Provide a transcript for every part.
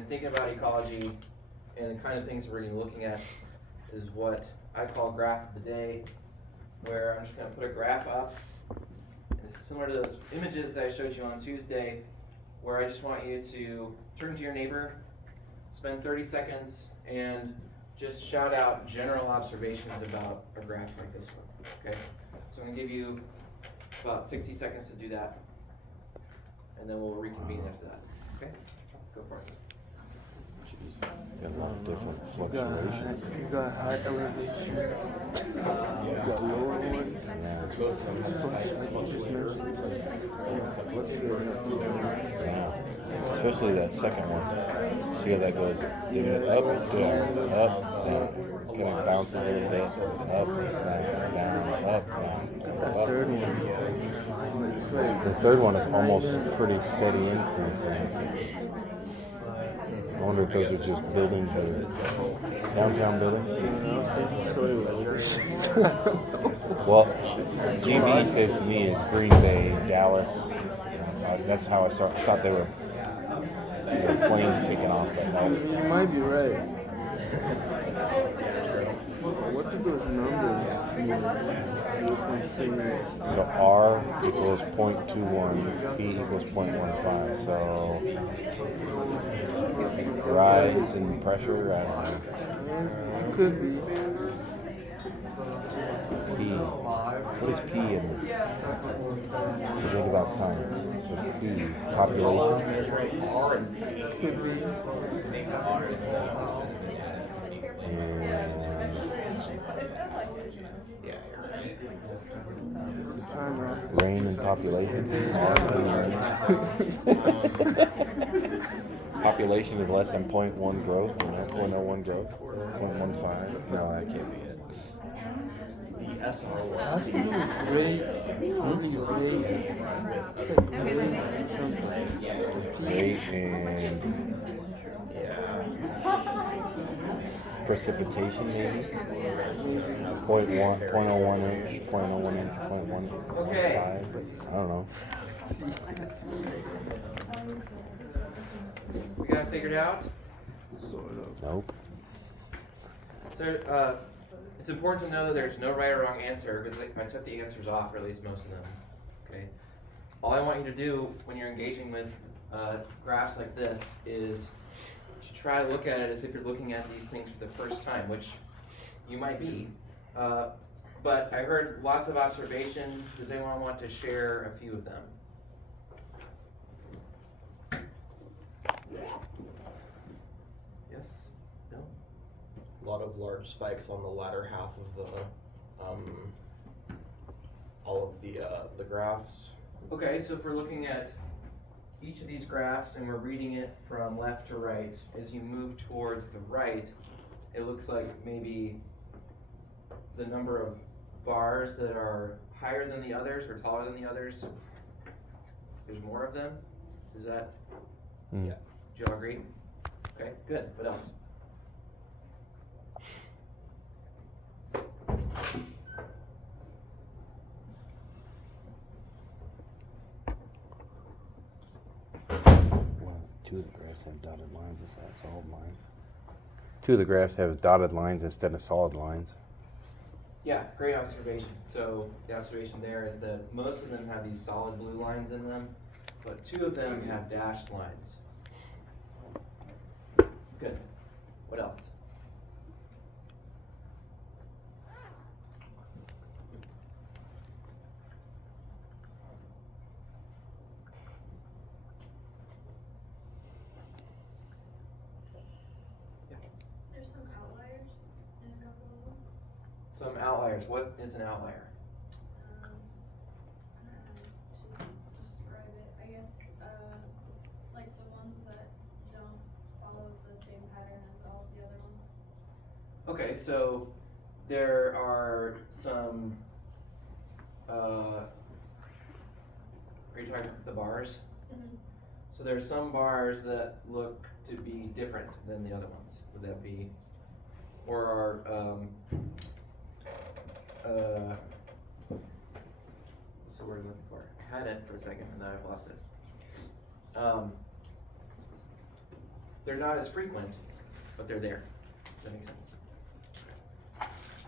and thinking about ecology and the kind of things we're going to be looking at is what I call graph of the day, where I'm just going to put a graph up. And it's similar to those images that I showed you on Tuesday, where I just want you to turn to your neighbor, spend 30 seconds, and just shout out general observations about a graph like this one, okay? So I'm going to give you about 60 seconds to do that, and then we'll reconvene after that, okay? Go for it. Got a lot of different fluctuations. You got high elevation. You got low one. Yeah. Especially that second one. See how that goes up, down, up, down. Kind of bounces a little bit. Up, down, up, down. That third one. It's like, The third one is almost pretty steady increase. I wonder if those are just buildings or downtown buildings. Well, GB says to me is Green Bay, Dallas. That's how I thought they were planes taking off. But no. you might be right. What do those numbers mean? So R equals 0.21, P equals 0.15. So rise in pressure, I don't know. Could be. P. What is P in this? Forget about science. So P, population. Could be. Rain and population. Population is less than 0.1 growth, and that's 0.01 growth. 0.15. No, that can't be it. The SR1. Has to do with rate. Rate and precipitation, maybe. 0.01 inch, 0.01 inch, 0.15. I don't know. We got it figured out? Nope. So it's important to know that there's no right or wrong answer, because I took the answers off, or at least most of them. Okay. All I want you to do when you're engaging with graphs like this is to try to look at it as if you're looking at these things for the first time, which you might be. But I heard lots of observations. Does anyone want to share a few of them? Yes? No? A lot of large spikes on the latter half of the all of the graphs. Okay, so if we're looking at each of these graphs and we're reading it from left to right, as you move towards the right, it looks like maybe the number of bars that are higher than the others or taller than the others, there's more of them. Is that, Yeah. do you all agree? Okay, good. What else? Two of the graphs have dotted lines instead of solid lines. Two of the graphs have dotted lines instead of solid lines. Yeah, great observation. So the observation there is that most of them have these solid blue lines in them, but two of them have dashed lines. Good. What else? There's some outliers in a couple of them. Some outliers. What is an outlier? I don't know to describe it. I guess, like the ones that don't follow the same pattern as all of the other ones. Okay, so there are some, are you talking about the bars? Mm-hmm. So there are some bars that look to be different than the other ones. Would that be, or are, what's the word I'm looking for? I had it for a second and now I've lost it. they're not as frequent, but they're there. Does that make sense?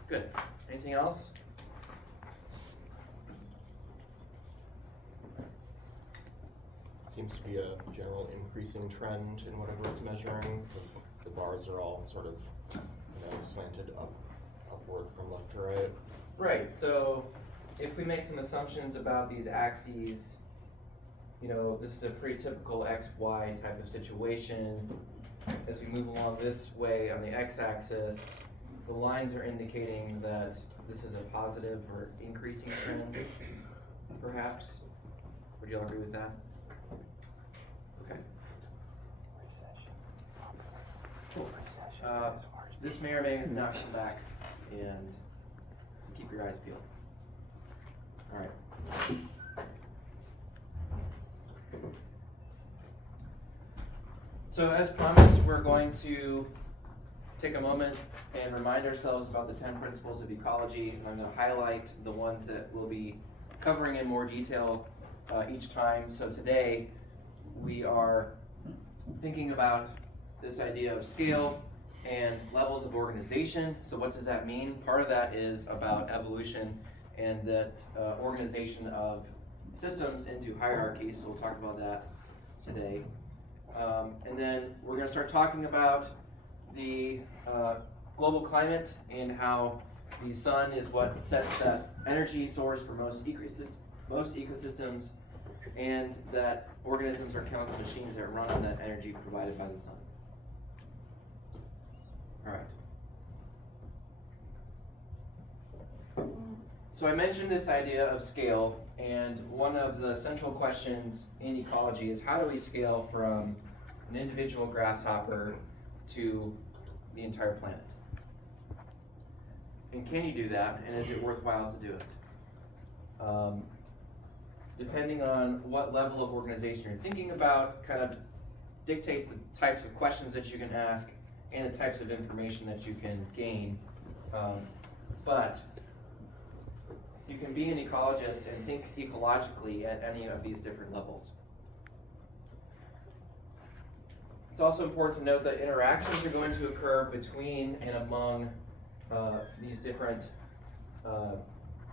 Good. Anything else? Seems to be a general increasing trend in whatever it's measuring, because the bars are all sort of, slanted upward from left to right. Right, so if we make some assumptions about these axes, this is a pretty typical XY type of situation. As we move along this way on the x-axis, the lines are indicating that this is a positive or increasing trend, perhaps. Would you all agree with that? Okay. This may or may not come back, and so keep your eyes peeled. All right. So as promised, we're going to take a moment and remind ourselves about the 10 principles of ecology. I'm going to highlight the ones that we'll be covering in more detail each time. So today we are thinking about this idea of scale and levels of organization. So what does that mean? Part of that is about evolution and that organization of systems into hierarchies. So we'll talk about that today. And then we're going to start talking about the global climate and how the sun is what sets that energy source for most ecosystems, and that organisms are chemical machines that run on that energy provided by the sun. All right. So I mentioned this idea of scale, and one of the central questions in ecology is how do we scale from an individual grasshopper to the entire planet? And can you do that, and is it worthwhile to do it? Depending on what level of organization you're thinking about, kind of dictates the types of questions that you can ask and the types of information that you can gain. But you can be an ecologist and think ecologically at any of these different levels. It's also important to note that interactions are going to occur between and among these different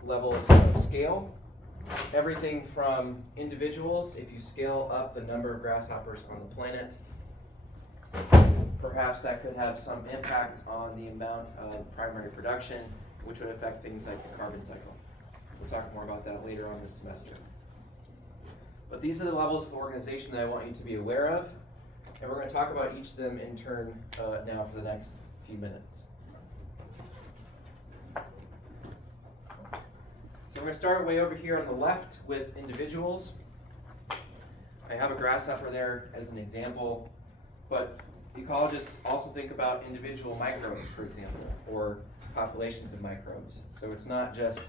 levels of scale. Everything from individuals, if you scale up the number of grasshoppers on the planet, perhaps that could have some impact on the amount of primary production, which would affect things like the carbon cycle. We'll talk more about that later on this semester. But these are the levels of organization that I want you to be aware of, and we're going to talk about each of them in turn now for the next few minutes. So we're going to start way over here on the left with individuals. I have a grasshopper there as an example, but ecologists also think about individual microbes, for example, or populations of microbes. So it's not just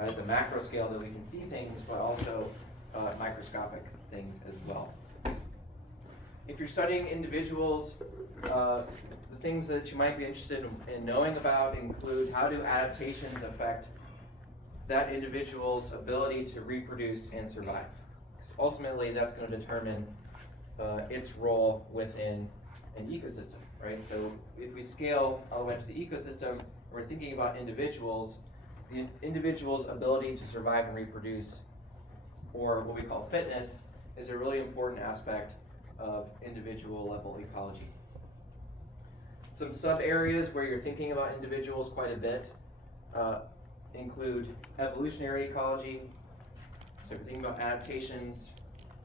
at the macro scale that we can see things, but also microscopic things as well. If you're studying individuals, the things that you might be interested in knowing about include how do adaptations affect that individual's ability to reproduce and survive. Because ultimately that's going to determine its role within an ecosystem, right? So if we scale all the way to the ecosystem, and we're thinking about individuals, the individual's ability to survive and reproduce, or what we call fitness, is a really important aspect of individual level ecology. Some sub areas where you're thinking about individuals quite a bit include evolutionary ecology. So if you're thinking about adaptations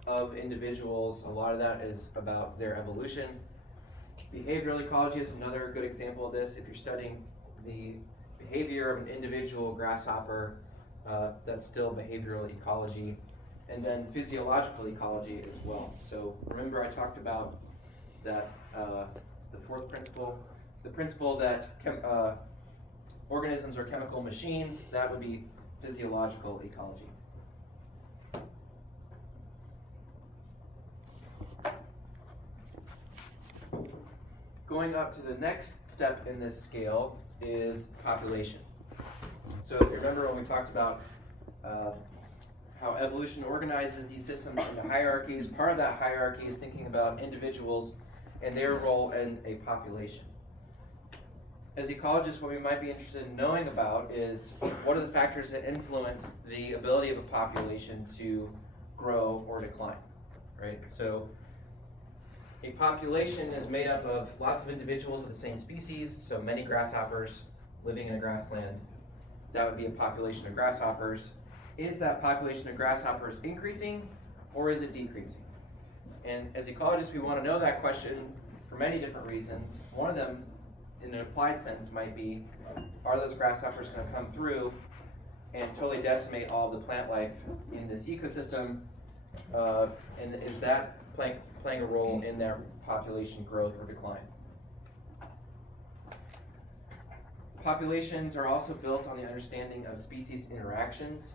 of individuals, a lot of that is about their evolution. Behavioral ecology is another good example of this. If you're studying the behavior of an individual grasshopper, that's still behavioral ecology. And then physiological ecology as well. So remember I talked about that, the fourth principle, the principle that organisms are chemical machines. That would be physiological ecology. Going up to the next step in this scale is population. So if you remember when we talked about how evolution organizes these systems into hierarchies, part of that hierarchy is thinking about individuals and their role in a population. As ecologists, what we might be interested in knowing about is what are the factors that influence the ability of a population to grow or decline, right? So a population is made up of lots of individuals of the same species, so many grasshoppers living in a grassland. That would be a population of grasshoppers. Is that population of grasshoppers increasing or is it decreasing? And as ecologists, we want to know that question for many different reasons. One of them, in an applied sense, might be, are those grasshoppers going to come through and totally decimate all of the plant life in this ecosystem? And is that playing a role in their population growth or decline? Populations are also built on the understanding of species interactions.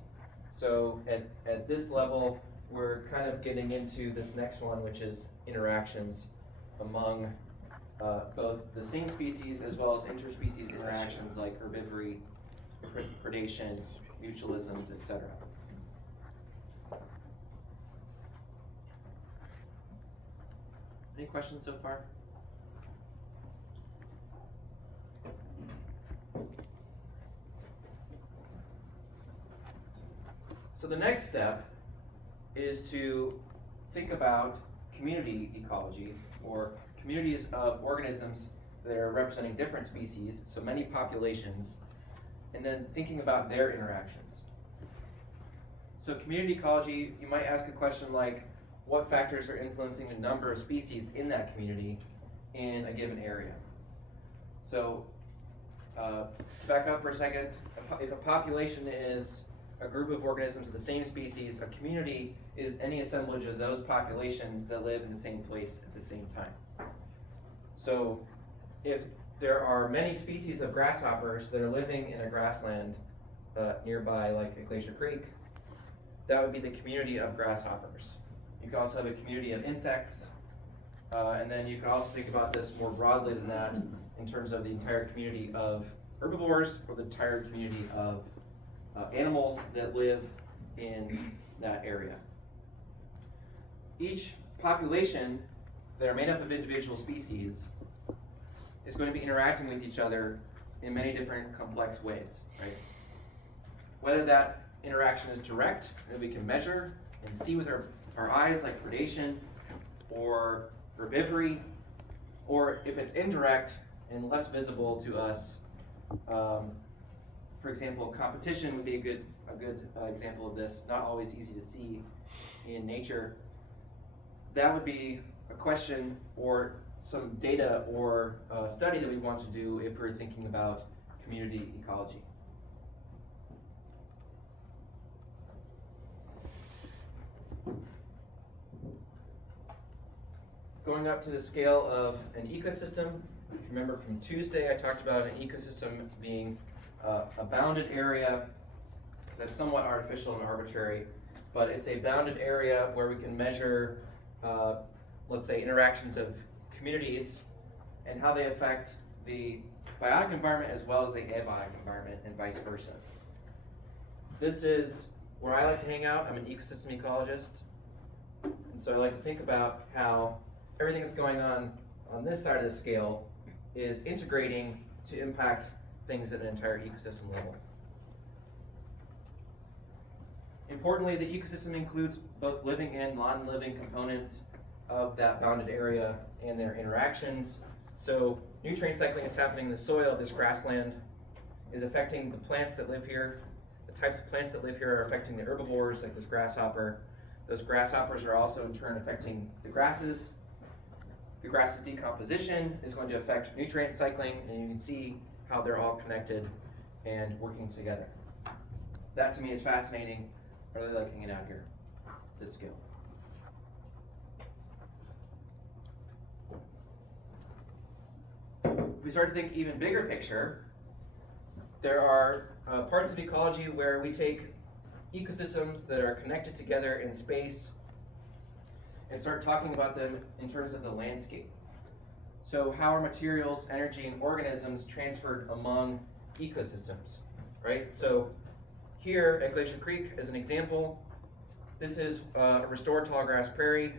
So at this level, we're kind of getting into this next one, which is interactions among both the same species as well as interspecies interactions like herbivory, predation, mutualisms, etc. Any questions so far? So the next step is to think about community ecology, or communities of organisms that are representing different species, so many populations, and then thinking about their interactions. So community ecology, you might ask a question like, what factors are influencing the number of species in that community in a given area? So back up for a second. If a population is a group of organisms of the same species, a community is any assemblage of those populations that live in the same place at the same time. So if there are many species of grasshoppers that are living in a grassland nearby, like a Glacier Creek, that would be the community of grasshoppers. You could also have a community of insects, and then you could also think about this more broadly than that in terms of the entire community of herbivores, or the entire community of animals that live in that area. Each population that are made up of individual species is going to be interacting with each other in many different complex ways, right? Whether that interaction is direct, that we can measure and see with our eyes, like predation or herbivory, or if it's indirect and less visible to us, for example, competition would be a good example of this. Not always easy to see in nature. That would be a question or some data or study that we want to do if we're thinking about community ecology. Going up to the scale of an ecosystem, if you remember from Tuesday, I talked about an ecosystem being a bounded area that's somewhat artificial and arbitrary, but it's a bounded area where we can measure, let's say, interactions of communities and how they affect the biotic environment as well as the abiotic environment and vice versa. This is where I like to hang out. I'm an ecosystem ecologist, and so I like to think about how everything that's going on this side of the scale is integrating to impact things at an entire ecosystem level. Importantly, the ecosystem includes both living and non-living components of that bounded area and their interactions. So nutrient cycling that's happening in the soil of this grassland is affecting the plants that live here. The types of plants that live here are affecting the herbivores, like this grasshopper. Those grasshoppers are also in turn affecting the grasses. The grass's decomposition is going to affect nutrient cycling, and you can see how they're all connected and working together. That to me is fascinating. I really like hanging out here, this scale. If we start to think even bigger picture, there are parts of ecology where we take ecosystems that are connected together in space and start talking about them in terms of the landscape. So how are materials, energy, and organisms transferred among ecosystems, right? So here at Glacier Creek, as an example, this is a restored tallgrass prairie.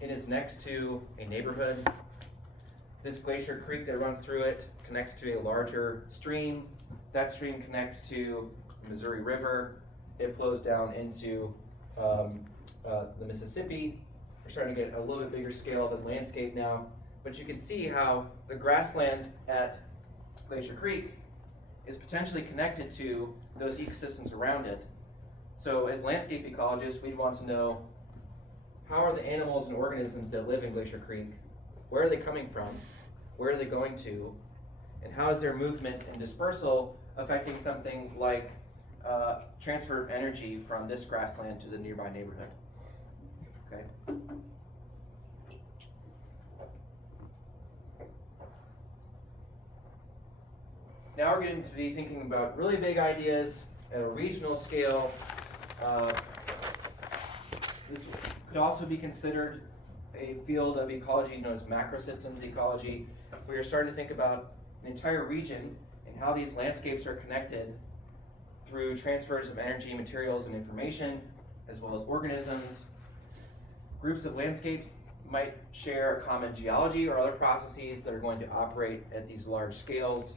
It is next to a neighborhood. This glacier creek that runs through it connects to a larger stream. That stream connects to the Missouri River. It flows down into the Mississippi. We're starting to get a little bit bigger scale of the landscape now, but you can see how the grassland at Glacier Creek is potentially connected to those ecosystems around it. So as landscape ecologists, we'd want to know, how are the animals and organisms that live in Glacier Creek, where are they coming from, where are they going to, and how is their movement and dispersal affecting something like transfer of energy from this grassland to the nearby neighborhood. Okay. Now we're getting to be thinking about really big ideas at a regional scale. This could also be considered a field of ecology known as macrosystems ecology, where you're starting to think about an entire region and how these landscapes are connected through transfers of energy, materials, and information, as well as organisms. Groups of landscapes might share a common geology or other processes that are going to operate at these large scales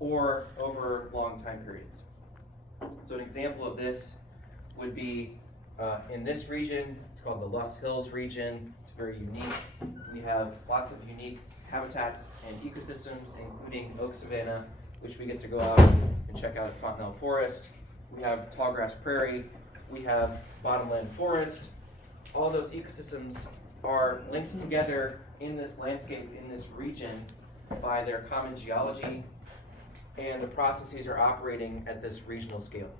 or over long time periods. So an example of this would be in this region. It's called the Loess Hills region. It's very unique. We have lots of unique habitats and ecosystems, including oak savanna, which we get to go out and check out at Fontenelle Forest. We have tallgrass prairie. We have bottomland forest. All those ecosystems are linked together in this landscape, in this region, by their common geology, and the processes are operating at this regional scale.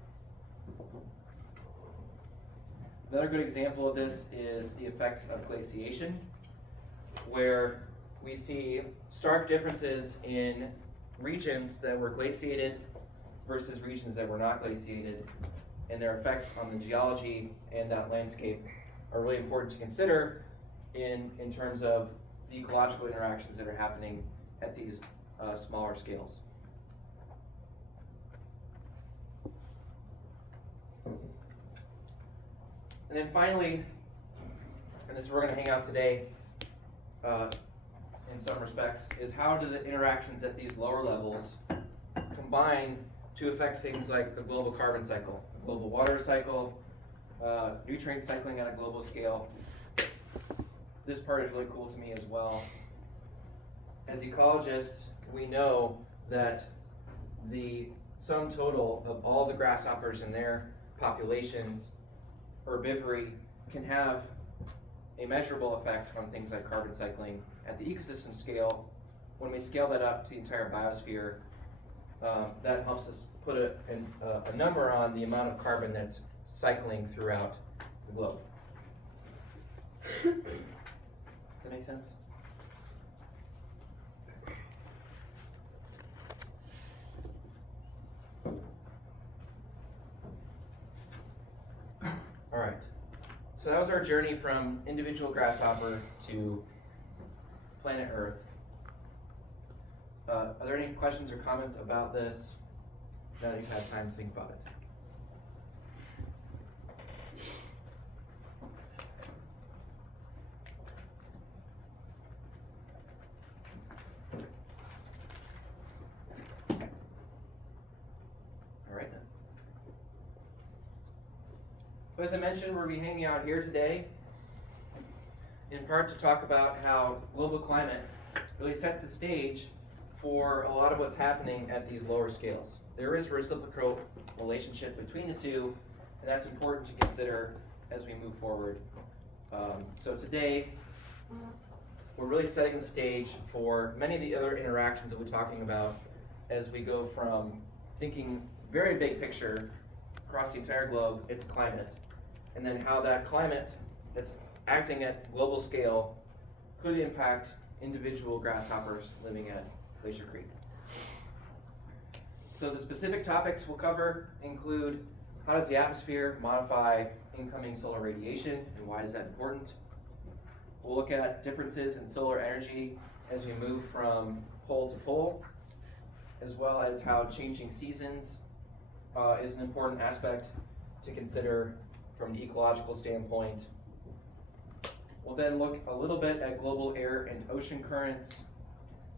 Another good example of this is the effects of glaciation, where we see stark differences in regions that were glaciated versus regions that were not glaciated, and their effects on the geology and that landscape are really important to consider in terms of the ecological interactions that are happening at these smaller scales. And then finally, and this is where we're going to hang out today in some respects, is how do the interactions at these lower levels combine to affect things like the global carbon cycle, global water cycle, nutrient cycling at a global scale. This part is really cool to me as well. As ecologists, we know that the sum total of all the grasshoppers and their populations, herbivory, can have a measurable effect on things like carbon cycling at the ecosystem scale. When we scale that up to the entire biosphere, that helps us put a number on the amount of carbon that's cycling throughout the globe. Does that make sense? All right, so that was our journey from individual grasshopper to planet Earth. Are there any questions or comments about this now that you've had time to think about it? All right then. So as I mentioned, we'll be hanging out here today in part to talk about how global climate really sets the stage for a lot of what's happening at these lower scales. There is a reciprocal relationship between the two, and that's important to consider as we move forward. So today, we're really setting the stage for many of the other interactions that we're talking about as we go from thinking very big picture across the entire globe, it's climate, and then how that climate that's acting at global scale could impact individual grasshoppers living at Glacier Creek. So the specific topics we'll cover include how does the atmosphere modify incoming solar radiation and why is that important? We'll look at differences in solar energy as we move from pole to pole, as well as how changing seasons is an important aspect to consider from an ecological standpoint. We'll then look a little bit at global air and ocean currents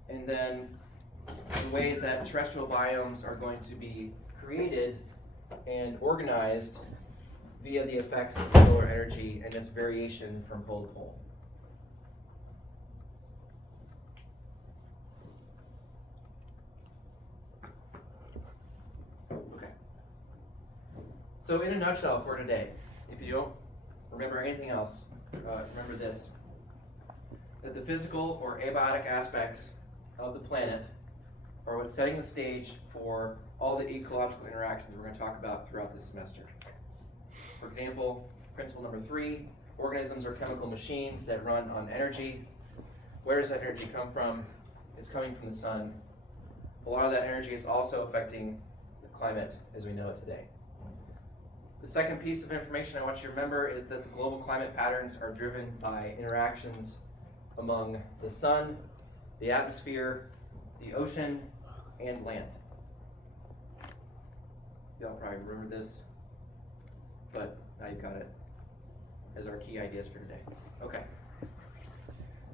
and then the way that terrestrial biomes are going to be created and organized via the effects of solar energy and its variation from pole to pole. Okay. So in a nutshell for today, if you don't remember anything else, remember this, that the physical or abiotic aspects of the planet are what's setting the stage for all the ecological interactions we're going to talk about throughout this semester. For example, principle number 3, organisms are chemical machines that run on energy. Where does that energy come from? It's coming from the sun. A lot of that energy is also affecting the climate as we know it today. The second piece of information I want you to remember is that the global climate patterns are driven by interactions among the sun, the atmosphere, the ocean, and land. Y'all probably remember this, but now you've got it as our key ideas for today. Okay.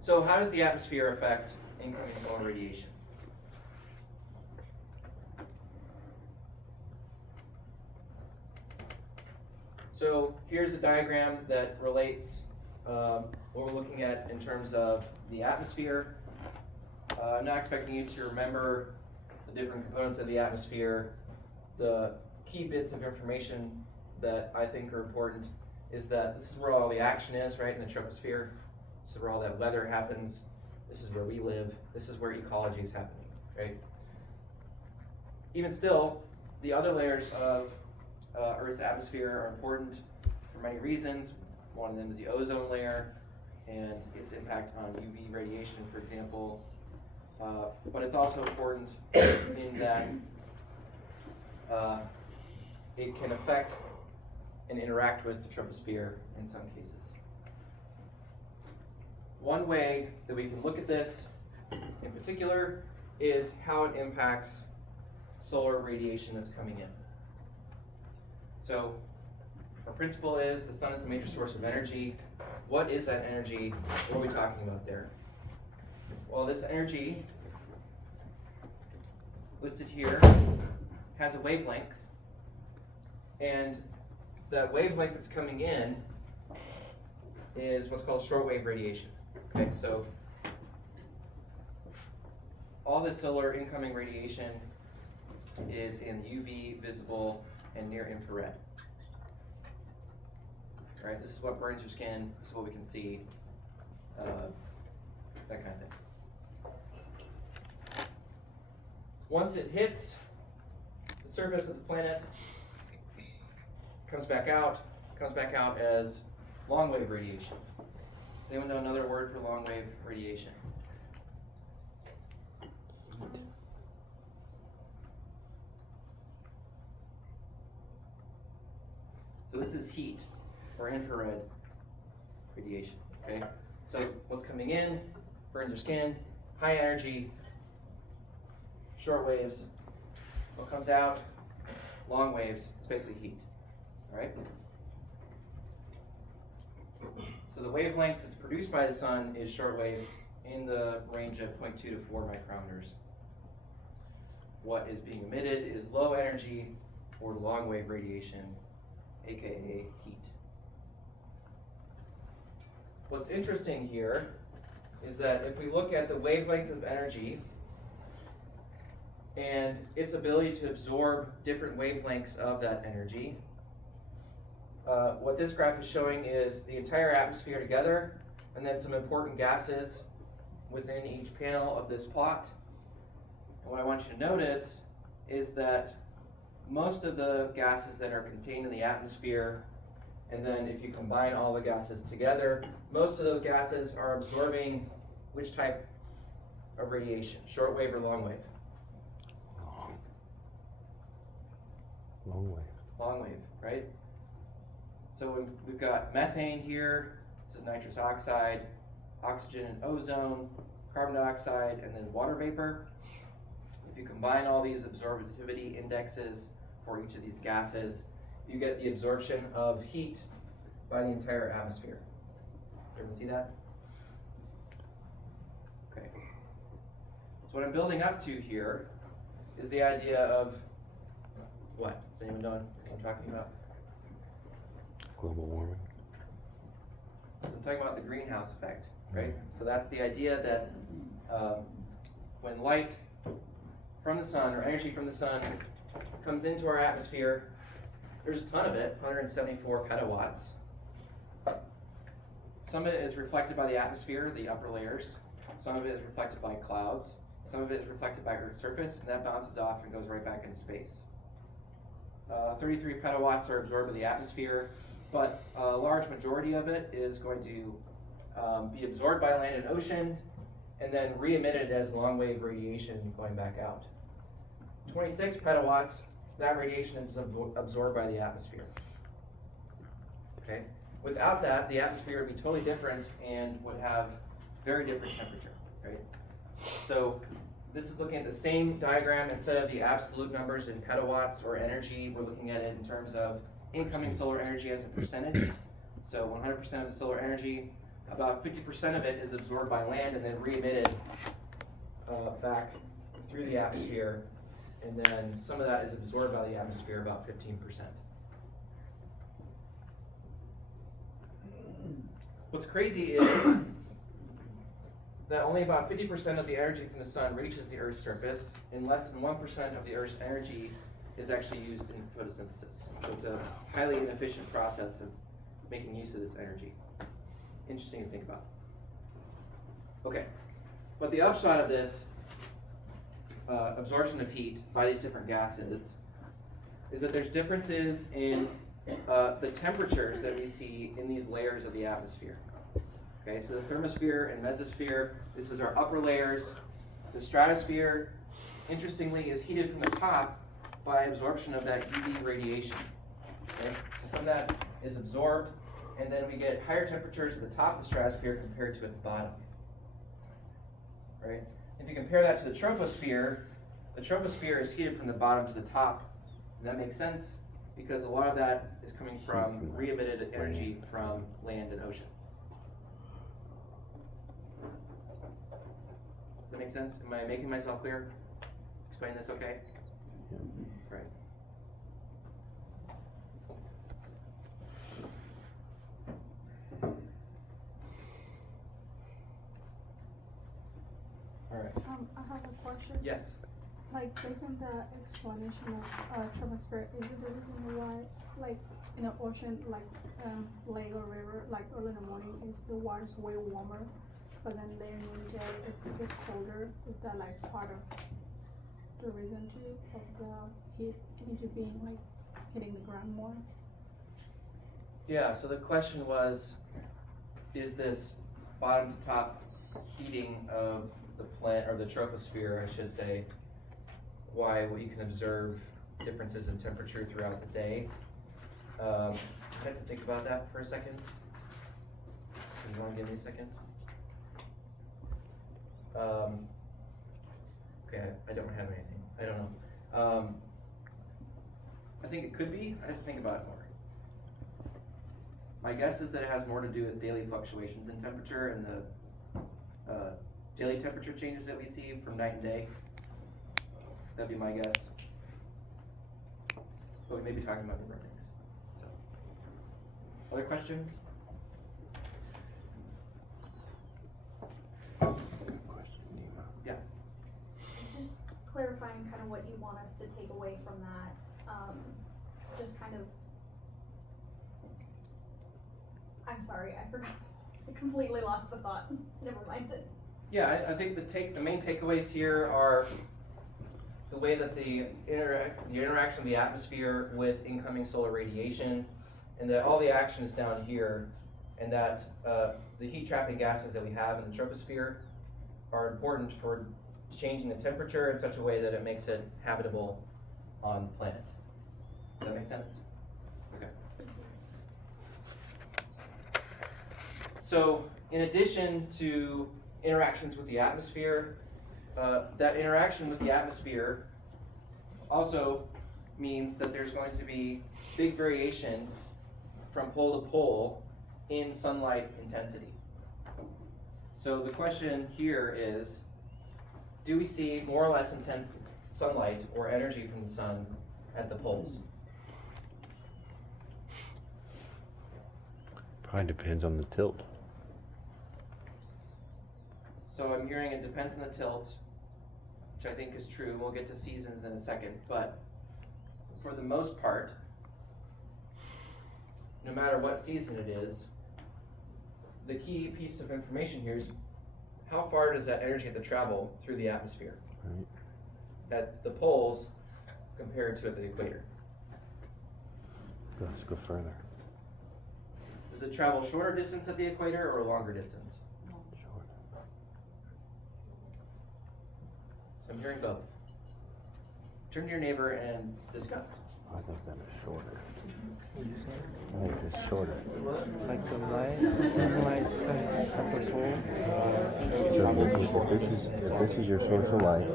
So how does the atmosphere affect incoming solar radiation? So here's a diagram that relates what we're looking at in terms of the atmosphere. I'm not expecting you to remember the different components of the atmosphere. The key bits of information that I think are important is that this is where all the action is, right, in the troposphere. This is where all that weather happens. This is where we live. This is where ecology is happening, right? Even still, the other layers of Earth's atmosphere are important for many reasons. One of them is the ozone layer and its impact on UV radiation, for example. But it's also important in that it can affect and interact with the troposphere in some cases. One way that we can look at this in particular is how it impacts solar radiation that's coming in. So our principle is the sun is a major source of energy. What is that energy? What are we talking about there? Well, this energy listed here has a wavelength, and the wavelength that's coming in is what's called shortwave radiation. Okay, so all the solar incoming radiation is in UV, visible, and near infrared. Right, this is what burns your skin, this is what we can see, that kind of thing. Once it hits the surface of the planet, comes back out as long wave radiation. Does anyone know another word for long wave radiation? So this is heat or infrared radiation, okay? So what's coming in, burns your skin, high energy, short waves. What comes out, long waves, it's basically heat, all right? So the wavelength that's produced by the sun is shortwave in the range of 0.2 to 4 micrometers. What is being emitted is low energy or long wave radiation, aka heat. What's interesting here is that if we look at the wavelength of energy and its ability to absorb different wavelengths of that energy, what this graph is showing is the entire atmosphere together and then some important gases within each panel of this plot. And what I want you to notice is that most of the gases that are contained in the atmosphere, and then if you combine all the gases together, most of those gases are absorbing which type of radiation, short wave or long wave? Long wave. Long wave, right? So we've got methane here, this is nitrous oxide, oxygen and ozone, carbon dioxide, and then water vapor. If you combine all these absorptivity indexes for each of these gases, you get the absorption of heat by the entire atmosphere. Everyone see that? Okay. So what I'm building up to here is the idea of what? Does anyone know what I'm talking about? Global warming. I'm talking about the greenhouse effect, right? So that's the idea that when light from the sun or energy from the sun comes into our atmosphere, there's a ton of it, 174 petawatts. Some of it is reflected by the atmosphere, the upper layers. Some of it is reflected by clouds. Some of it is reflected by Earth's surface, and that bounces off and goes right back into space. 33 petawatts are absorbed in the atmosphere, but a large majority of it is going to be absorbed by land and ocean, and then re-emitted as long-wave radiation going back out. 26 petawatts, that radiation is absorbed by the atmosphere. Okay. Without that, the atmosphere would be totally different and would have very different temperature, right? So this is looking at the same diagram. Instead of the absolute numbers in petawatts or energy, we're looking at it in terms of incoming solar energy as a percentage. So 100% of the solar energy, about 50% of it is absorbed by land and then re-emitted back through the atmosphere. And then some of that is absorbed by the atmosphere, about 15%. What's crazy is that only about 50% of the energy from the sun reaches the Earth's surface, and less than 1% of the Earth's energy is actually used in photosynthesis. So it's a highly inefficient process of making use of this energy. Interesting to think about. Okay, but the upshot of this absorption of heat by these different gases is that there's differences in the temperatures that we see in these layers of the atmosphere. Okay, so the thermosphere and mesosphere, this is our upper layers. The stratosphere, interestingly, is heated from the top by absorption of that UV radiation. Okay, so some of that is absorbed, and then we get higher temperatures at the top of the stratosphere compared to at the bottom. Right? If you compare that to the troposphere is heated from the bottom to the top. And that makes sense because a lot of that is coming from re-emitted energy from land and ocean. Does that make sense? Am I making myself clear? Explain this okay? Yeah. Right. All right. I have a question. Yes. Like, based on the explanation of troposphere, is it the reason why, like, in the ocean, like, lake or river, like early in the morning, is the water's way warmer, but then later in the day it's colder? Is that like part of the reason too of the heat energy being like hitting the ground more? Yeah, so the question was, is this bottom to top heating of the planet, or the troposphere, I should say, why you can observe differences in temperature throughout the day? I'd like to think about that for a second. You want to give me a second? Okay, I don't have anything. I don't know. I think it could be. I have to think about it more. My guess is that it has more to do with daily fluctuations in temperature and the daily temperature changes that we see from night and day. That'd be my guess. But we may be talking about different things. So, other questions? Good question, Nima. Yeah. Just clarifying kind of what you want us to take away from that, just kind of, I'm sorry, I forgot, I completely lost the thought, never mind it. Yeah, I think the main takeaways here are the way that the interaction of the atmosphere with incoming solar radiation, and that all the action is down here, and that the heat trapping gases that we have in the troposphere are important for changing the temperature in such a way that it makes it habitable on the planet. Does that make sense? Okay. So, in addition to interactions with the atmosphere, that interaction with the atmosphere also means that there's going to be big variation from pole to pole in sunlight intensity. So the question here is, do we see more or less intense sunlight or energy from the sun at the poles? Probably depends on the tilt. So I'm hearing it depends on the tilt, which I think is true. We'll get to seasons in a second, but for the most part, no matter what season it is, the key piece of information here is how far does that energy have to travel through the atmosphere Right. at the poles compared to at the equator? Let's go further. Does it travel shorter distance at the equator or a longer distance? Short. So I'm hearing both. Turn to your neighbor and discuss. I think that is shorter. I think it's shorter. Like the light, the sunlight at the pole. So if this is your source of light,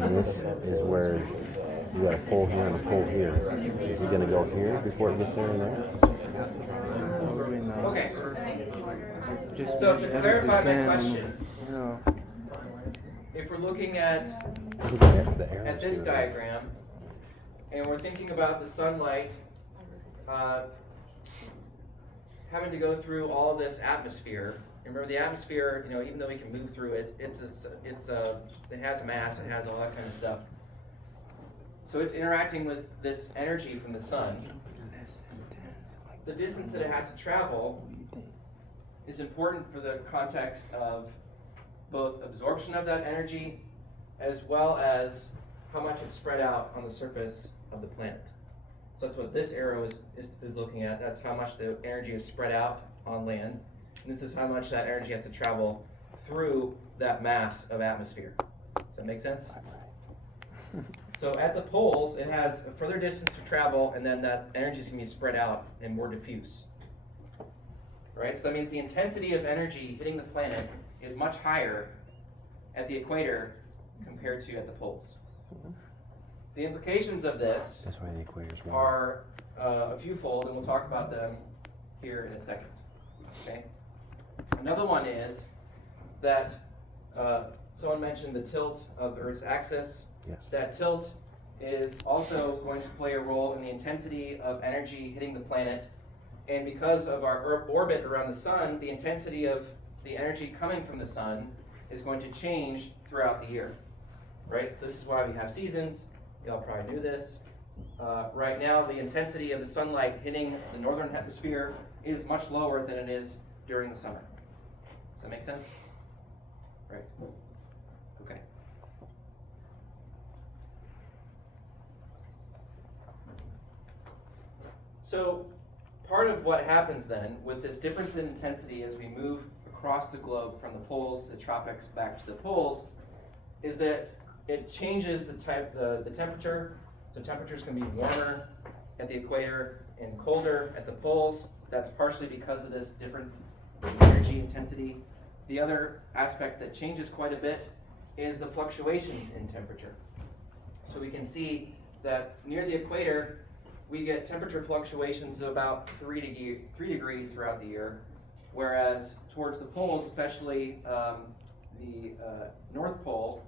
and this is where you got a pole here and a pole here. Is it gonna go here before it gets there and there? Probably not. Okay, Just so to have clarify my depend on, question, you know, if we're looking at Look at the arrows at this here. diagram, and we're thinking about the sunlight having to go through all this atmosphere. Remember, the atmosphere, you know, even though we can move through it, it has mass, it has all that kind of stuff. So it's interacting with this energy from the sun. The distance that it has to travel is important for the context of both absorption of that energy as well as how much it's spread out on the surface of the planet. So that's what this arrow is looking at. That's how much the energy is spread out on land. And this is how much that energy has to travel through that mass of atmosphere. Does that make sense? So at the poles, it has a further distance to travel, and then that energy is going to be spread out and more diffuse. Right? So that means the intensity of energy hitting the planet is much higher at the equator compared to at the poles. The implications of this That's why the equator's warm. are a fewfold, and we'll talk about them here in a second. Okay. Another one is that someone mentioned the tilt of the Earth's axis. Yes. That tilt is also going to play a role in the intensity of energy hitting the planet. And because of our orbit around the sun, the intensity of the energy coming from the sun is going to change throughout the year. Right? So this is why we have seasons. Y'all probably knew this. Right now, the intensity of the sunlight hitting the northern hemisphere is much lower than it is during the summer. Does that make sense? Right. Okay. So, part of what happens then with this difference in intensity as we move across the globe from the poles to the tropics back to the poles is that it changes the temperature. So temperatures can be warmer at the equator and colder at the poles. That's partially because of this difference in energy intensity. The other aspect that changes quite a bit is the fluctuations in temperature. So we can see that near the equator, we get temperature fluctuations of about 3 degrees throughout the year, whereas towards the poles, especially the North Pole,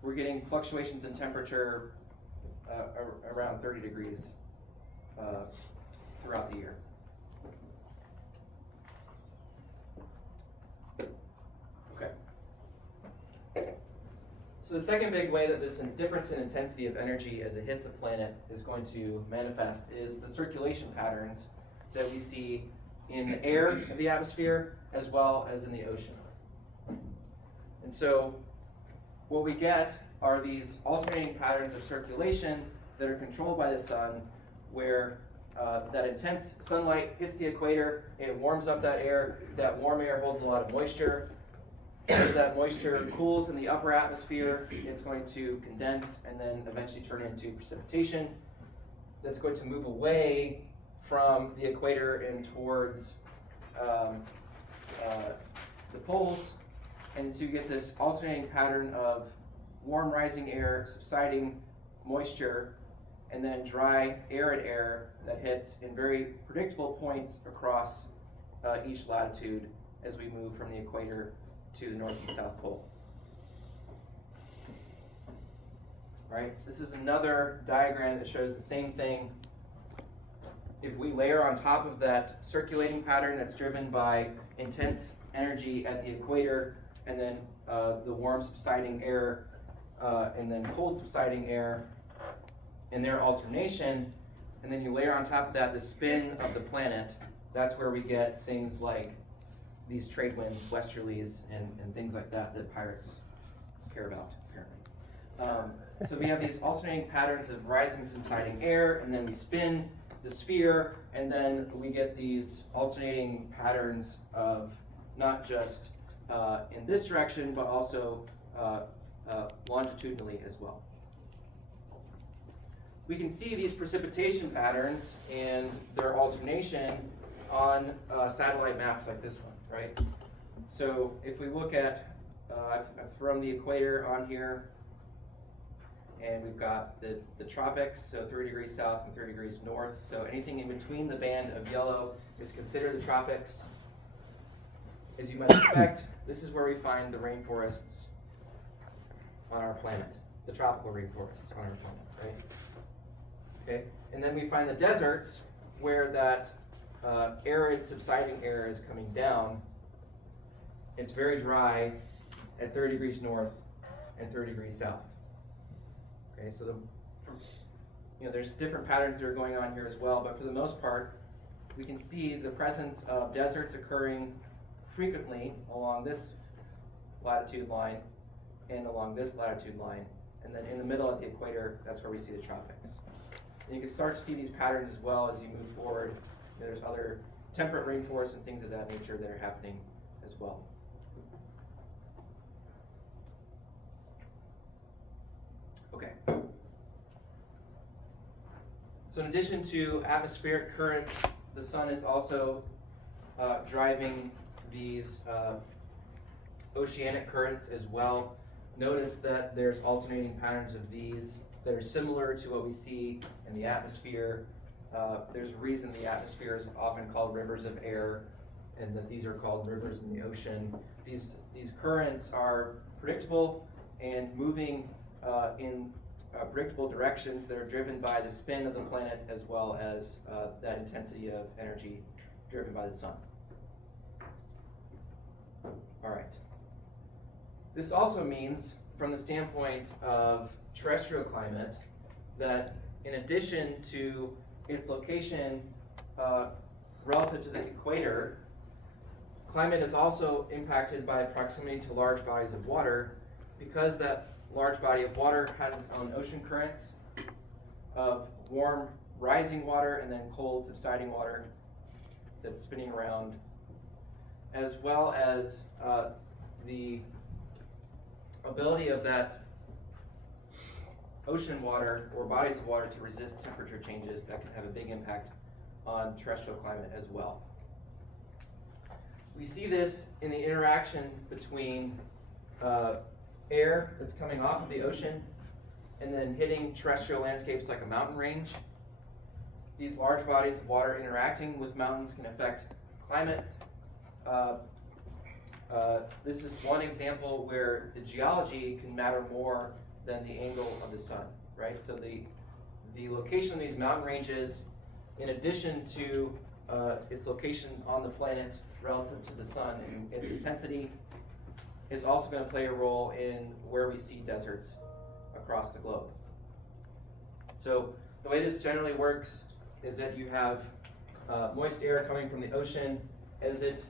we're getting fluctuations in temperature around 30 degrees throughout the year. Okay. So the second big way that this difference in intensity of energy as it hits the planet is going to manifest is the circulation patterns that we see in the air of the atmosphere as well as in the ocean. And so what we get are these alternating patterns of circulation that are controlled by the sun, where that intense sunlight hits the equator, it warms up that air. That warm air holds a lot of moisture. As that moisture cools in the upper atmosphere, it's going to condense and then eventually turn into precipitation that's going to move away from the equator and towards the poles. And so you get this alternating pattern of warm rising air, subsiding moisture, and then dry arid air that hits in very predictable points across each latitude as we move from the equator to the North and South Pole. right? This is another diagram that shows the same thing. If we layer on top of that circulating pattern that's driven by intense energy at the equator, and then the warm subsiding air, and then cold subsiding air, and their alternation, and then you layer on top of that the spin of the planet, that's where we get things like these trade winds, westerlies, and things like that that pirates care about, apparently. So we have these alternating patterns of rising and subsiding air, and then we spin the sphere, and then we get these alternating patterns of not just in this direction, but also longitudinally as well. We can see these precipitation patterns and their alternation on satellite maps like this one, right? So if we look at, I've thrown the equator on here, and we've got the tropics, so 30 degrees south and 30 degrees north. So anything in between the band of yellow is considered the tropics. As you might expect, this is where we find the rainforests on our planet, the tropical rainforests on our planet, right? Okay, and then we find the deserts where that arid subsiding air is coming down. It's very dry at 30 degrees north and 30 degrees south. Okay, so there's different patterns that are going on here as well, but for the most part, we can see the presence of deserts occurring frequently along this latitude line and along this latitude line, and then in the middle of the equator, that's where we see the tropics. And you can start to see these patterns as well as you move forward. There's other temperate rainforests and things of that nature that are happening as well. Okay. So in addition to atmospheric currents, the sun is also driving these oceanic currents as well. Notice that there's alternating patterns of these that are similar to what we see in the atmosphere. There's a reason the atmosphere is often called rivers of air, and that these are called rivers in the ocean. These currents are predictable and moving in predictable directions that are driven by the spin of the planet as well as that intensity of energy driven by the sun. All right. This also means, from the standpoint of terrestrial climate, that in addition to its location relative to the equator, climate is also impacted by proximity to large bodies of water, because that large body of water has its own ocean currents of warm rising water and then cold subsiding water that's spinning around, as well as the ability of that ocean water or bodies of water to resist temperature changes that can have a big impact on terrestrial climate as well. We see this in the interaction between air that's coming off of the ocean and then hitting terrestrial landscapes like a mountain range. These large bodies of water interacting with mountains can affect climate. This is one example where the geology can matter more than the angle of the sun, right? So the location of these mountain ranges, in addition to its location on the planet relative to the sun and its intensity, is also going to play a role in where we see deserts across the globe. So the way this generally works is that you have moist air coming from the ocean. As it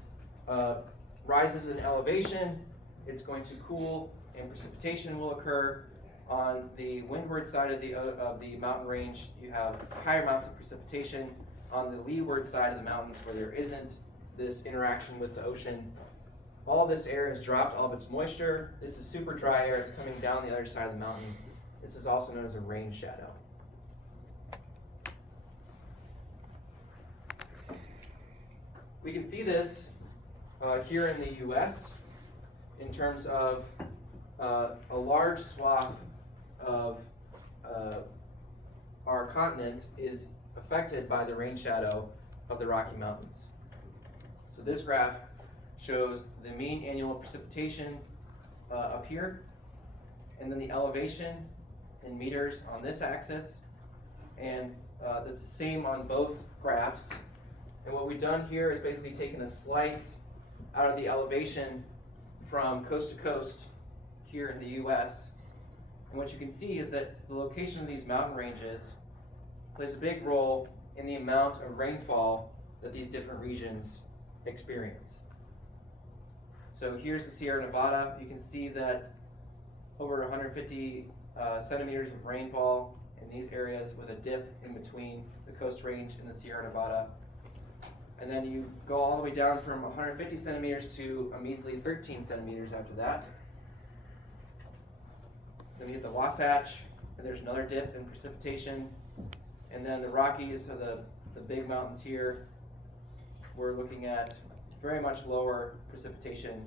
rises in elevation, it's going to cool and precipitation will occur. On the windward side of the mountain range, you have higher amounts of precipitation. On the leeward side of the mountains, where there isn't this interaction with the ocean, all this air has dropped all of its moisture. This is super dry air. It's coming down the other side of the mountain. This is also known as a rain shadow. We can see this here in the US in terms of a large swath of our continent is affected by the rain shadow of the Rocky Mountains. So this graph shows the mean annual precipitation up here, and then the elevation in meters on this axis, and it's the same on both graphs. And what we've done here is basically taken a slice out of the elevation from coast to coast here in the US. And what you can see is that the location of these mountain ranges plays a big role in the amount of rainfall that these different regions experience. So here's the Sierra Nevada. You can see that over 150 centimeters of rainfall in these areas with a dip in between the Coast Range and the Sierra Nevada. And then you go all the way down from 150 centimeters to a measly 13 centimeters after that. Then we hit the Wasatch, and there's another dip in precipitation. And then the Rockies, so the big mountains here, we're looking at very much lower precipitation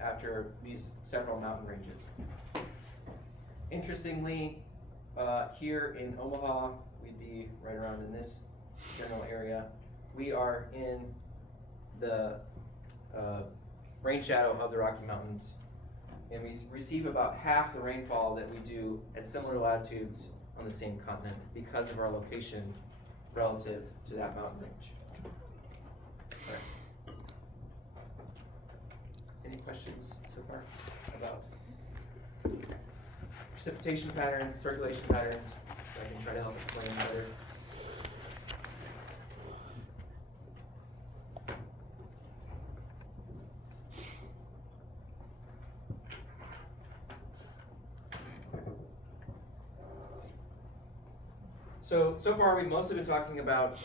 after these several mountain ranges. Interestingly, here in Omaha, we'd be right around in this general area. We are in the rain shadow of the Rocky Mountains, and we receive about half the rainfall that we do at similar latitudes on the same continent because of our location relative to that mountain range. All right. Any questions so far about precipitation patterns, circulation patterns? So I can try to help explain better. So far we've mostly been talking about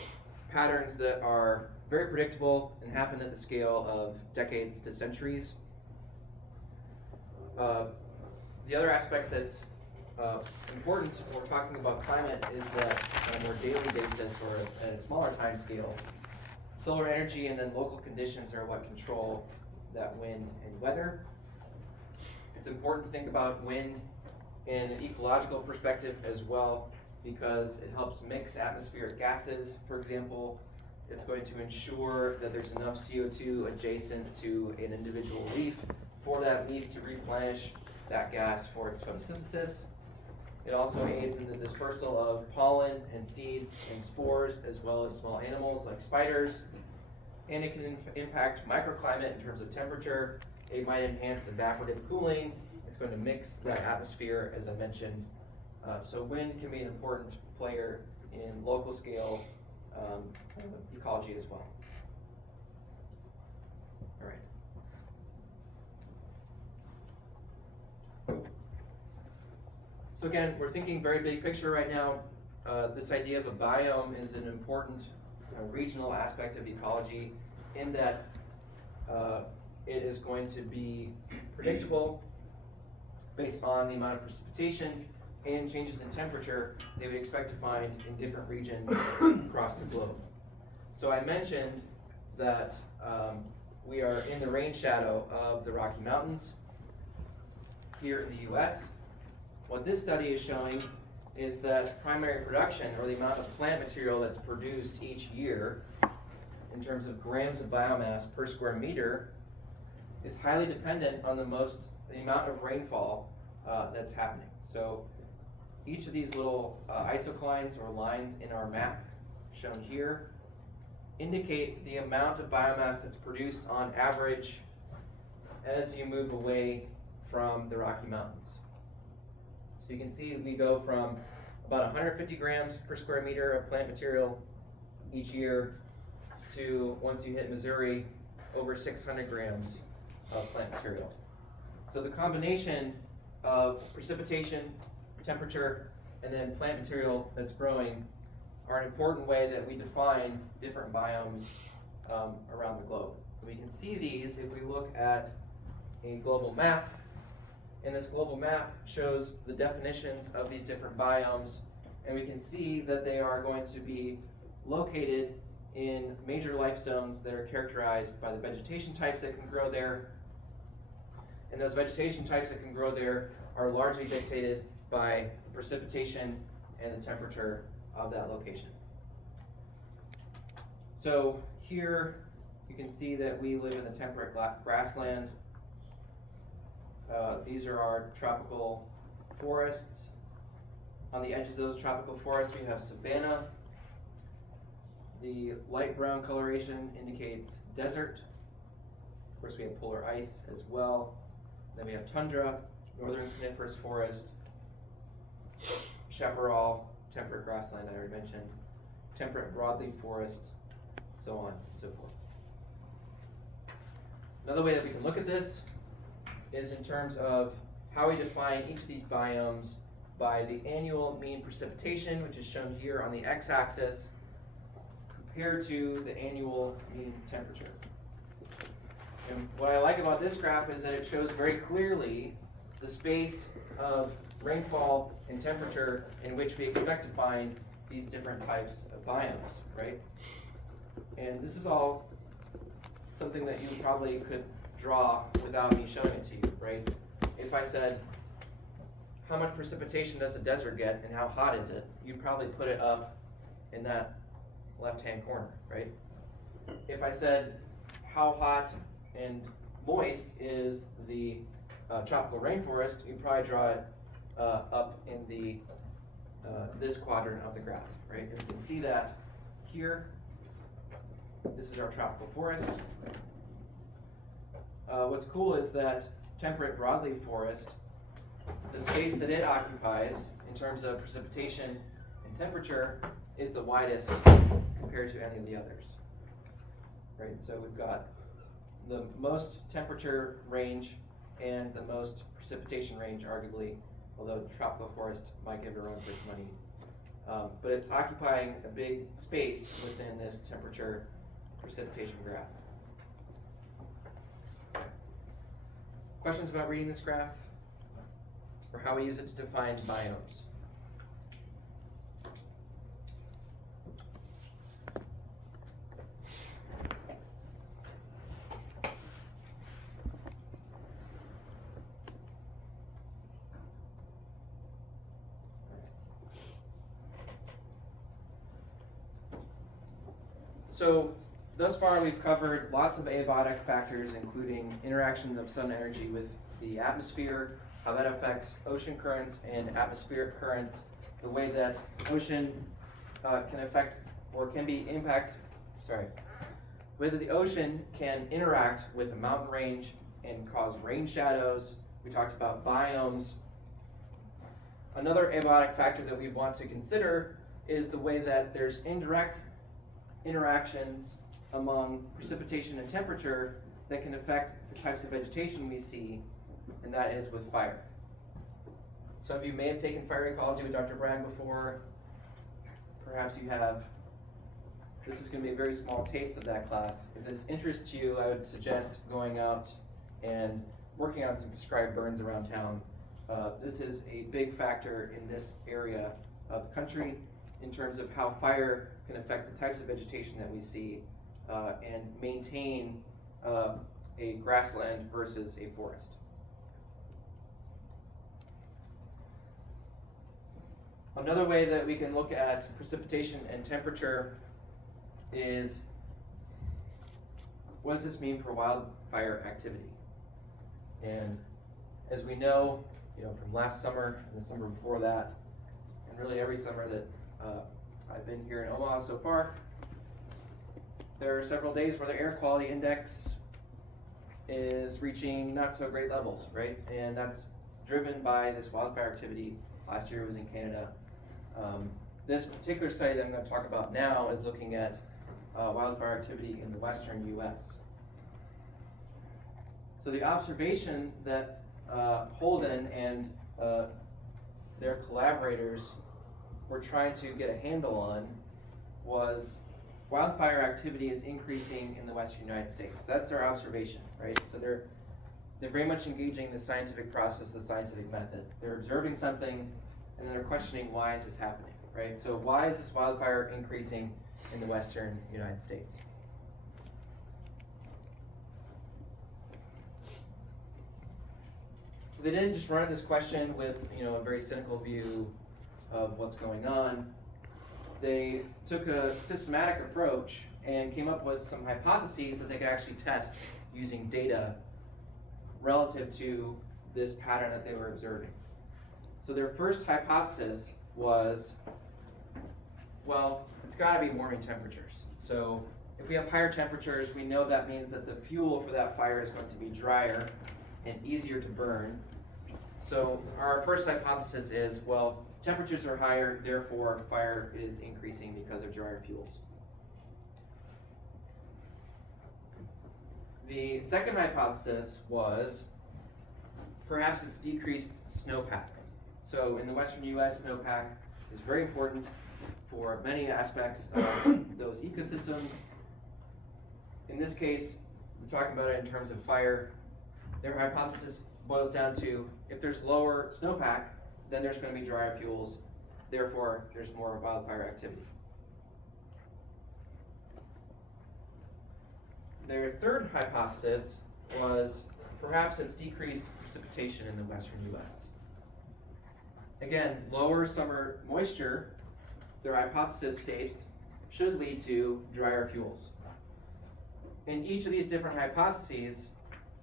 patterns that are very predictable and happen at the scale of decades to centuries. The other aspect that's important when we're talking about climate is that on a more daily basis or at a smaller time scale, solar energy and then local conditions are what control that wind and weather. It's important to think about wind in an ecological perspective as well, because it helps mix atmospheric gases. For example, it's going to ensure that there's enough CO2 adjacent to an individual leaf for that leaf to replenish that gas for its photosynthesis. It also aids in the dispersal of pollen and seeds and spores, as well as small animals like spiders. And it can impact microclimate in terms of temperature. It might enhance evaporative cooling. It's going to mix that atmosphere, as I mentioned. So wind can be an important player in local scale ecology as well. All right. So again, we're thinking very big picture right now. This idea of a biome is an important regional aspect of ecology in that it is going to be predictable based on the amount of precipitation and changes in temperature they would expect to find in different regions across the globe. So I mentioned that we are in the rain shadow of the Rocky Mountains here in the US. What this study is showing is that primary production, or the amount of plant material that's produced each year in terms of grams of biomass per square meter, is highly dependent on the amount of rainfall that's happening. So each of these little isoclines or lines in our map shown here indicate the amount of biomass that's produced on average as you move away from the Rocky Mountains. So you can see we go from about 150 grams per square meter of plant material each year to, once you hit Missouri, over 600 grams of plant material. So the combination of precipitation, temperature, and then plant material that's growing are an important way that we define different biomes around the globe. We can see these if we look at a global map. And this global map shows the definitions of these different biomes, and we can see that they are going to be located in major life zones that are characterized by the vegetation types that can grow there. And those vegetation types that can grow there are largely dictated by the precipitation and the temperature of that location. So here you can see that we live in the temperate grassland. These are our tropical forests. On the edges of those tropical forests, we have savanna. The light brown coloration indicates desert. Of course, we have polar ice as well. Then we have tundra, northern coniferous forest, chaparral, temperate grassland I already mentioned, temperate broadleaf forest, so on and so forth. Another way that we can look at this is in terms of how we define each of these biomes by the annual mean precipitation, which is shown here on the x-axis, compared to the annual mean temperature. And what I like about this graph is that it shows very clearly the space of rainfall and temperature in which we expect to find these different types of biomes, right? And this is all something that you probably could draw without me showing it to you, right? If I said, how much precipitation does the desert get and how hot is it? You'd probably put it up in that left-hand corner, right? If I said, how hot and moist is the tropical rainforest, you'd probably draw it up in the this quadrant of the graph, right? You can see that here. This is our tropical forest. What's cool is that temperate broadleaf forest, the space that it occupies in terms of precipitation and temperature is the widest compared to any of the others. Right, so we've got the most temperature range and the most precipitation range, arguably, although the tropical forest might give it a run for its money. But it's occupying a big space within this temperature precipitation graph. Questions about reading this graph? Or how we use it to define biomes? So, thus far we've covered lots of abiotic factors, including interactions of sun energy with the atmosphere, how that affects ocean currents and atmospheric currents, the way that ocean can affect or can be whether the ocean can interact with a mountain range and cause rain shadows. We talked about biomes. Another abiotic factor that we want to consider is the way that there's indirect interactions among precipitation and temperature that can affect the types of vegetation we see, and that is with fire. Some of you may have taken fire ecology with Dr. Bragg before. Perhaps you have. This is going to be a very small taste of that class. If this interests you, I would suggest going out and working on some prescribed burns around town. This is a big factor in this area of the country in terms of how fire can affect the types of vegetation that we see and maintain a grassland versus a forest. Another way that we can look at precipitation and temperature is, what does this mean for wildfire activity? And as we know, from last summer and the summer before that, and really every summer that I've been here in Omaha so far, there are several days where the air quality index is reaching not so great levels, right? And that's driven by this wildfire activity. Last year it was in Canada. This particular study that I'm going to talk about now is looking at wildfire activity in the western U.S. So the observation that Holden and their collaborators were trying to get a handle on was wildfire activity is increasing in the western United States. That's their observation, right? So they're very much engaging the scientific process, the scientific method. They're observing something and then they're questioning, why is this happening, right? So why is this wildfire increasing in the western United States? So they didn't just run at this question with a very cynical view of what's going on. They took a systematic approach and came up with some hypotheses that they could actually test using data relative to this pattern that they were observing. So their first hypothesis was, well, it's gotta be warming temperatures. So if we have higher temperatures, we know that means that the fuel for that fire is going to be drier and easier to burn. So our first hypothesis is, well, temperatures are higher, therefore fire is increasing because of drier fuels. The second hypothesis was perhaps it's decreased snowpack. So in the western US, snowpack is very important for many aspects of those ecosystems. In this case, we're talking about it in terms of fire. Their hypothesis boils down to if there's lower snowpack, then there's going to be drier fuels, therefore there's more wildfire activity. Their third hypothesis was perhaps it's decreased precipitation in the western US. Again, lower summer moisture, their hypothesis states, should lead to drier fuels. In each of these different hypotheses,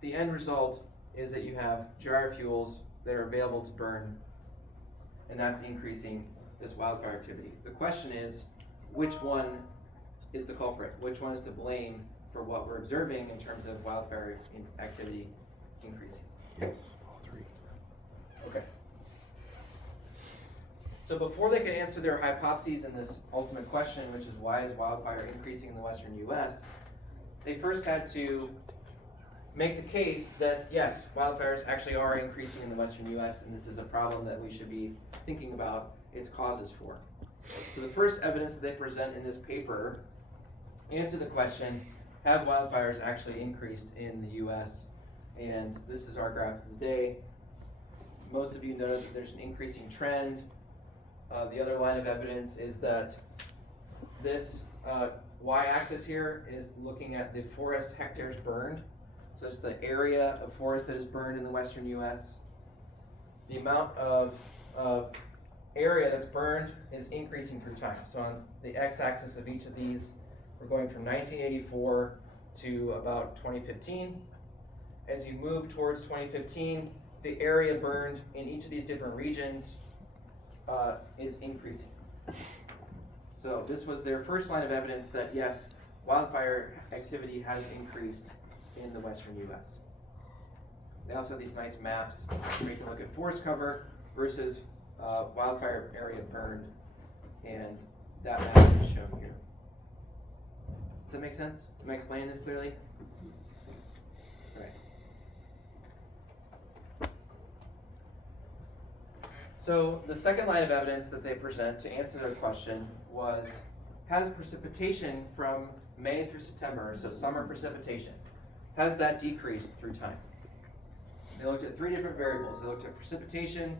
the end result is that you have drier fuels that are available to burn, and that's increasing this wildfire activity. The question is, which one is the culprit? Which one is to blame for what we're observing in terms of wildfire activity increasing? Yes, all three. Okay. So before they could answer their hypotheses in this ultimate question, which is why is wildfire increasing in the western US, they first had to make the case that yes, wildfires actually are increasing in the western US, and this is a problem that we should be thinking about its causes for. So the first evidence that they present in this paper answer the question, have wildfires actually increased in the US? And this is our graph of the day. Most of you know that there's an increasing trend. The other line of evidence is that this y-axis here is looking at the forest hectares burned. So it's the area of forest that is burned in the western US. The amount of area that's burned is increasing through time. So on the x-axis of each of these, we're going from 1984 to about 2015. As you move towards 2015, the area burned in each of these different regions is increasing. So this was their first line of evidence that yes, wildfire activity has increased in the western US. They also have these nice maps where you can look at forest cover versus wildfire area burned, and that map is shown here. Does that make sense? Am I explaining this clearly? Right. So the second line of evidence that they present to answer their question was, has precipitation from May through September, so summer precipitation, has that decreased through time? They looked at three different variables. They looked at precipitation,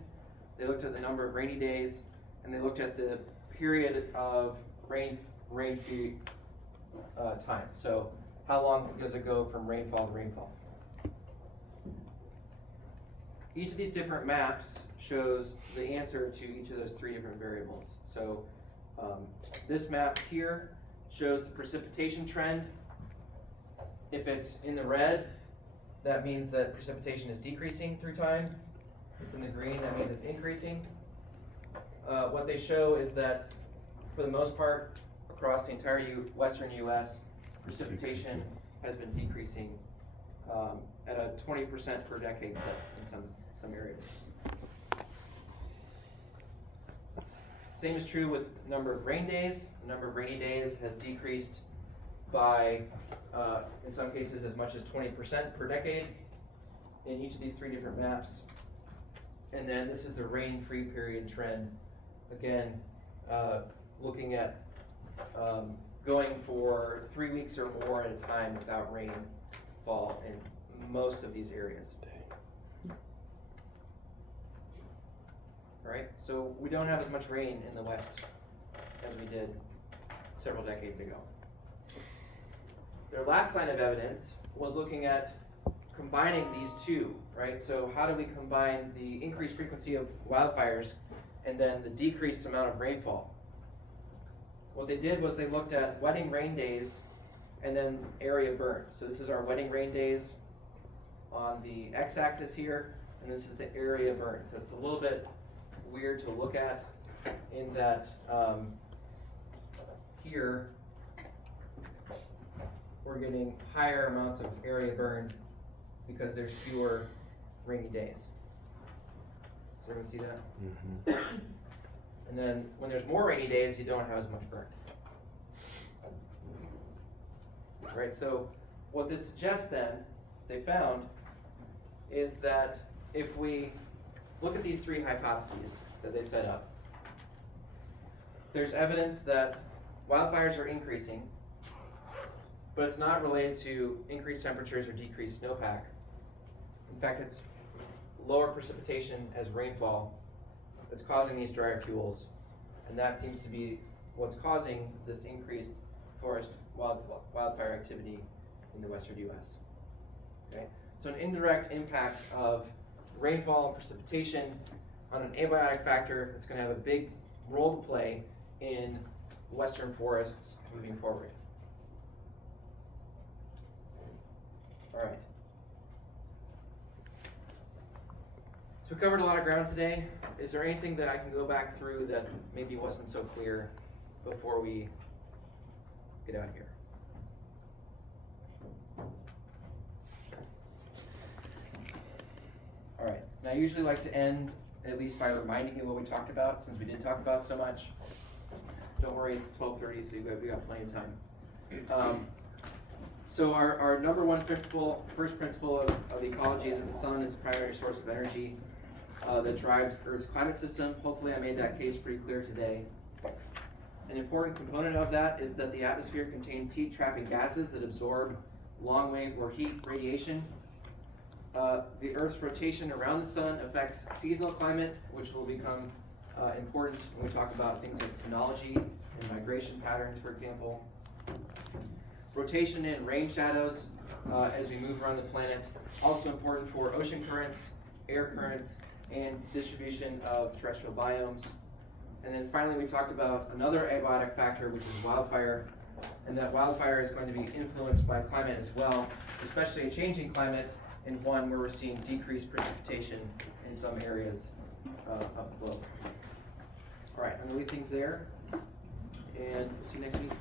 they looked at the number of rainy days, and they looked at the period of rain-free time. So how long does it go from rainfall to rainfall? Each of these different maps shows the answer to each of those three different variables. So this map here shows the precipitation trend. If it's in the red, that means that precipitation is decreasing through time. If it's in the green, that means it's increasing. What they show is that for the most part, across the entire western US, precipitation has been decreasing at a 20% per decade clip in some areas. Same is true with number of rain days. The number of rainy days has decreased by, in some cases, as much as 20% per decade in each of these three different maps. And then this is the rain-free period trend. Again, looking at going for 3 weeks or more at a time without rainfall in most of these areas. Right? So we don't have as much rain in the West as we did several decades ago. Their last line of evidence was looking at combining these two, right? So how do we combine the increased frequency of wildfires and then the decreased amount of rainfall? What they did was they looked at wetting rain days and then area burned. So this is our wetting rain days on the x-axis here, and this is the area burned. So it's a little bit weird to look at in that here we're getting higher amounts of area burned because there's fewer rainy days. Does everyone see that? Mm-hmm. And then when there's more rainy days, you don't have as much burn. Right, so what this suggests then, they found, is that if we look at these three hypotheses that they set up, there's evidence that wildfires are increasing, but it's not related to increased temperatures or decreased snowpack. In fact, it's lower precipitation as rainfall that's causing these drier fuels, and that seems to be what's causing this increased forest wildfire activity in the western U.S. Okay, so an indirect impact of rainfall and precipitation on an abiotic factor that's going to have a big role to play in western forests moving forward. All right. So we covered a lot of ground today. Is there anything that I can go back through that maybe wasn't so clear before we get out of here? All right. Now I usually like to end at least by reminding you what we talked about, since we did talk about so much. Don't worry, it's 12:30, so we got plenty of time. So our number one principle, first principle of ecology is that the sun is the primary source of energy that drives Earth's climate system. Hopefully I made that case pretty clear today. An important component of that is that the atmosphere contains heat-trapping gases that absorb long-wave or heat radiation. The Earth's rotation around the sun affects seasonal climate, which will become important when we talk about things like phenology and migration patterns, for example. Rotation and rain shadows as we move around the planet, also important for ocean currents, air currents, and distribution of terrestrial biomes. And then finally we talked about another abiotic factor, which is wildfire, and that wildfire is going to be influenced by climate as well, especially a changing climate, and one where we're seeing decreased precipitation in some areas of the globe. All right, I'm going to leave things there, and we'll see you next week.